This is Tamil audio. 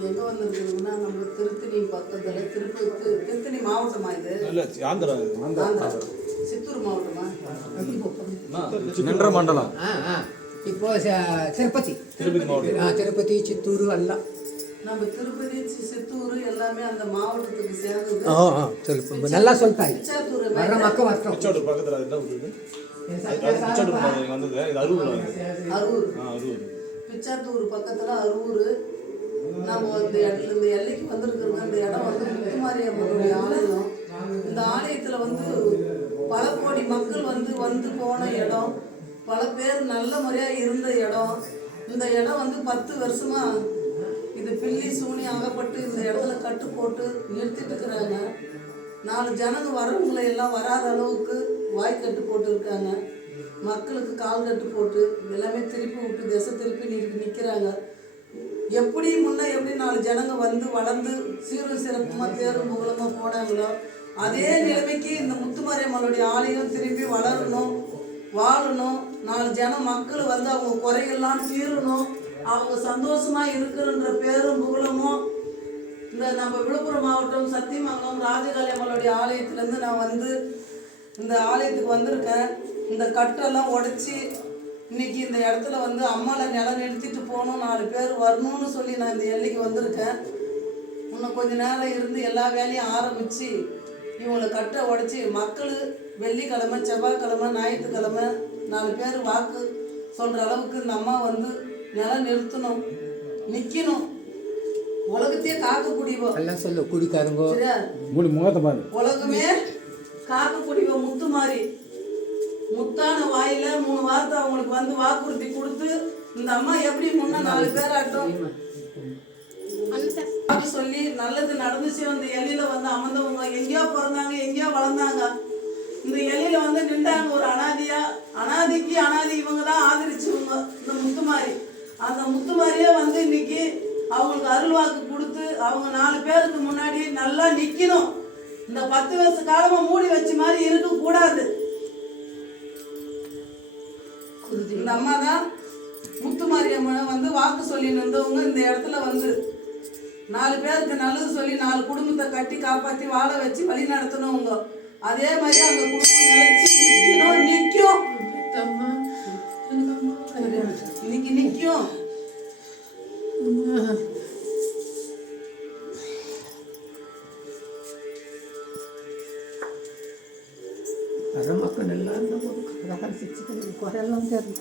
இன்னைக்கு எங்கே வந்திருக்குதுன்னா நம்ம திருத்தணி பக்கத்தில் திருத்தணி மாவட்டமா இது? ஆந்திரா சித்தூர் மாவட்டமா? நின்ற மண்டலம். இப்போ திருப்பதி திருப்பதி சித்தூர் எல்லாம் நம்ம திருப்பதி சித்தூர் எல்லாமே அந்த மாவட்டத்துக்கு சேர்ந்து. நல்லா சொல்லிட்டாங்க. பிச்சாத்தூர் வர்ற மக்கள் வரட்டும். பிச்சாட்டூர் பக்கத்தில் என்ன ஊரு? பிச்சாட்டூர் வந்தது இது அரூர். பிச்சாத்தூர் பக்கத்தில் அரூர். நம்ம இந்த எல்லைக்கு வந்திருக்கிறோம். இந்த இடம் வந்து முத்துமாரியம்மனுடைய ஆலயம். இந்த ஆலயத்தில் வந்து பல கோடி மக்கள் வந்து போன இடம், பல பேர் நல்ல முறையாக இருந்த இடம். இந்த இடம் வந்து 10 வருஷமா இது பில்லி சூனி ஆகப்பட்டு இந்த இடத்துல கட்டு போட்டு நிறுத்திட்டு இருக்கிறாங்க. 4 ஜனங்க வரவங்களை எல்லாம் வராத அளவுக்கு வாய்க்கட்டு போட்டு இருக்காங்க. மக்களுக்கு கால் கட்டு போட்டு எல்லாமே திருப்பி விட்டு திசை திருப்பி நிற்கிறாங்க. எப்படி முன்னே எப்படி 4 ஜனங்க வந்து வளர்ந்து சீரும் சிறப்புமாக பேரும் புகழமாக போனாங்களோ அதே நிலைமைக்கு இந்த முத்துமாரியம்மனுடைய ஆலயம் திரும்பி வளரணும், வாழணும். 4 ஜனம் மக்கள் வந்து அவங்க குறைகள்லாம் தீரணும், அவங்க சந்தோஷமா இருக்குன்ற பேரும் புகழமும். இந்த நம்ம விழுப்புரம் மாவட்டம் சத்தியமங்கலம் ராஜகாளி அம்மனுடைய ஆலயத்திலேருந்து நான் வந்து இந்த ஆலயத்துக்கு வந்திருக்கேன். இந்த கட்டெல்லாம் உடைச்சி இன்னைக்கு இந்த இடத்துல வந்து அம்மாவை நிலம் நிறுத்திட்டு போகணும், 4 பேர் வரணும்னு சொல்லி நான் இந்த எல்லைக்கு வந்திருக்கேன். இன்னும் கொஞ்ச நேரம் இருந்து எல்லா வேலையும் ஆரம்பித்து இவங்களை கட்டை உடைச்சி மக்கள் வெள்ளிக்கிழமை, செவ்வாய்க்கிழமை, ஞாயிற்றுக்கிழமை 4 பேர் வாக்கு சொல்கிற அளவுக்கு இந்த அம்மா வந்து நிலம் நிறுத்தணும், நிற்கணும். உலகத்தையே காக்கக்கூடியவோ எல்லாம் சொல்ல குடிக்காரங்க உலகமே காக்கக்கூடியவோ முத்து மாதிரி முத்தான வாயில 3 வார்த்தை அவங்களுக்கு வந்து வாக்குறுதி கொடுத்து இந்த அம்மா எப்படி முன்ன 4 பேராட்டும் சொல்லி நல்லது நடந்துச்சு. அந்த எல்லையில வந்து அமர்ந்தவங்க எங்கேயோ பிறந்தாங்க, எங்கேயோ வளர்ந்தாங்க. இந்த எல்லையில வந்து நின்றாங்க ஒரு அனாதிக்கு அனாதி இவங்க தான் ஆதரிச்சவங்க இந்த முத்துமாரி. அந்த முத்துமாரியே வந்து இன்னைக்கு அவங்களுக்கு அருள்வாக்கு கொடுத்து அவங்க 4 பேருக்கு முன்னாடி நல்லா நிற்கணும். இந்த 10 வருஷ காலமா மூடி வச்ச மாதிரி இருக்கக்கூடாது. இந்த அம்மா தான் முத்துமாரியம்மனை வந்து வாக்கு சொல்லி நின்றவங்க. இந்த இடத்துல வந்து 4 பேருக்கு நல்லது சொல்லி 4 குடும்பத்தை கட்டி காப்பாற்றி வாழ வச்சு வழி நடத்தணுங்க. அதே மாதிரி அந்த குடும்பம் நிலைச்சு நிற்கும், இன்னைக்கு நிற்கும். வர மக்கள் எல்லாம் குறையெல்லாம் தெரியல.